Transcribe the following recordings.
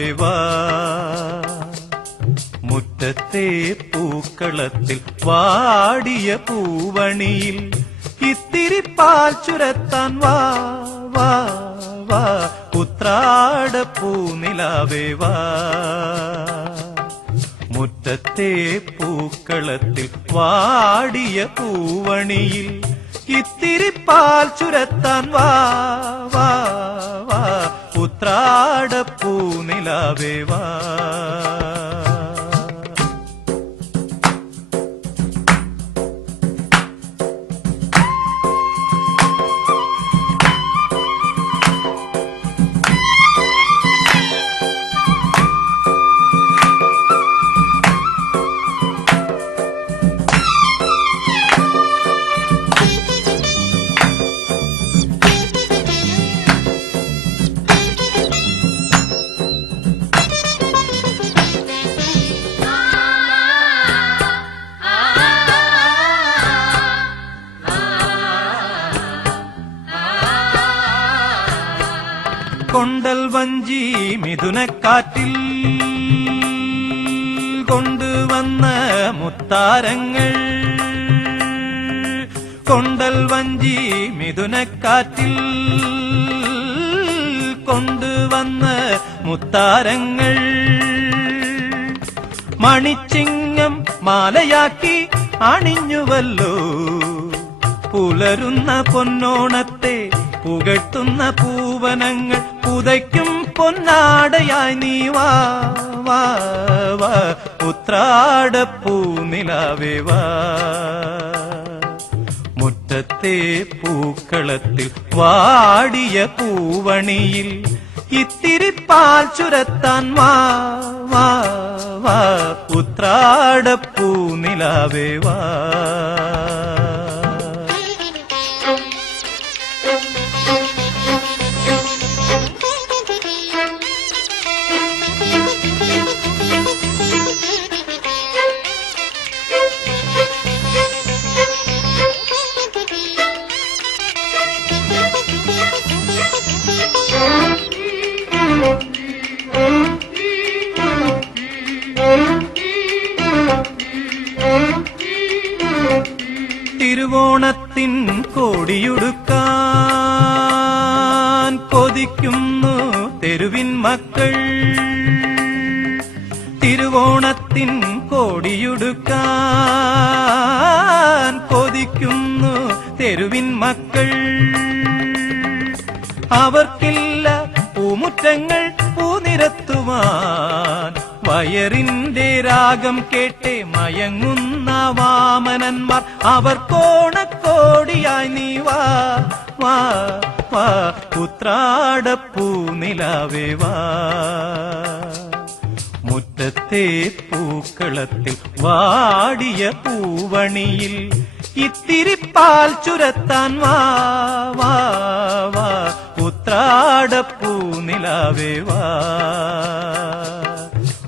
നിലാവേ വാ. മുറ്റത്തെ പൂക്കളത്തിൽ വാടിയ പൂവണിയിൽ ഇത്തിരി പാൽ ചുരത്താൻ വാ വാ വാ. ഉത്രാടപ്പൂ നിലാവേ വാ. മുറ്റത്തെ പൂക്കളത്തിൽ വാടിയ പൂവണിയിൽ ഇത്തിരി പാൽ ചുരത്താൻ വാ വാ വാ. ഉത്രാടപ്പൂ നിലാവേ വാ. കൊണ്ടൽ വഞ്ചി മിഥുനക്കാറ്റിൽ കൊണ്ടുവന്ന മുത്താരങ്ങൾ. കൊണ്ടൽ വഞ്ചി മിഥുനക്കാറ്റിൽ കൊണ്ടുവന്ന മുത്താരങ്ങൾ. മണിച്ചിങ്ങം മാലയാക്കി അണിഞ്ഞുവല്ലോ പുലരുന്ന പൊന്നോണത്തെ പുകഴ്ത്തുന്ന പൂവനങ്ങൾ. പുതയ്ക്കും പൊന്നാടയായി നീ വാ വാ വാ. ഉത്രാടപ്പൂ നിലാവേ വാ. മുറ്റത്തെ പൂക്കളത്തിൽ വാടിയ പൂവണിയിൽ ഇത്തിരി പാൽ ചുരത്താൻ വാ വാ വാ. ഉത്രാടപ്പൂ നിലാവേ വാ. തിരുവോണത്തിൻ കോടിയുടുക്കാൻ കൊതിക്കുന്നു തെരുവിൻ മക്കൾ. തിരുവോണത്തിൻ കോടിയുടുക്കാൻ കൊതിക്കുന്നു തെരുവിൻ മക്കൾ. അവർക്കില്ല പൂമുറ്റങ്ങൾ പൂനിരത്തുവാൻ. വയറിന്റെ രാഗം കേട്ടേ മയങ്ങുന്ന വാമനന്മാർ. അവർക്കോണക്കോടിയായി നീ വാ വാ വാ. ഉത്രാടപ്പൂ നിലാവേ വാ. മുറ്റത്തെ പൂക്കളത്തിൽ വാടിയ പൂവണിയിൽ ഇത്തിരി പാൽ ചുരത്താൻ വാ വാ വാ. ഉത്രാടപ്പൂ നിലാവേ വാ.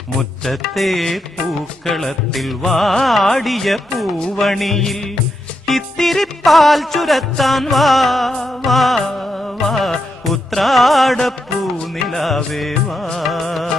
മുറ്റത്തെ പൂക്കളത്തിൽ വാടിയ പൂവണിയിൽ ഇത്തിരി പാൽ ചുരത്താൻ വാ വാ വാ. ഉത്രാടപ്പൂ നിലാവേ വാ.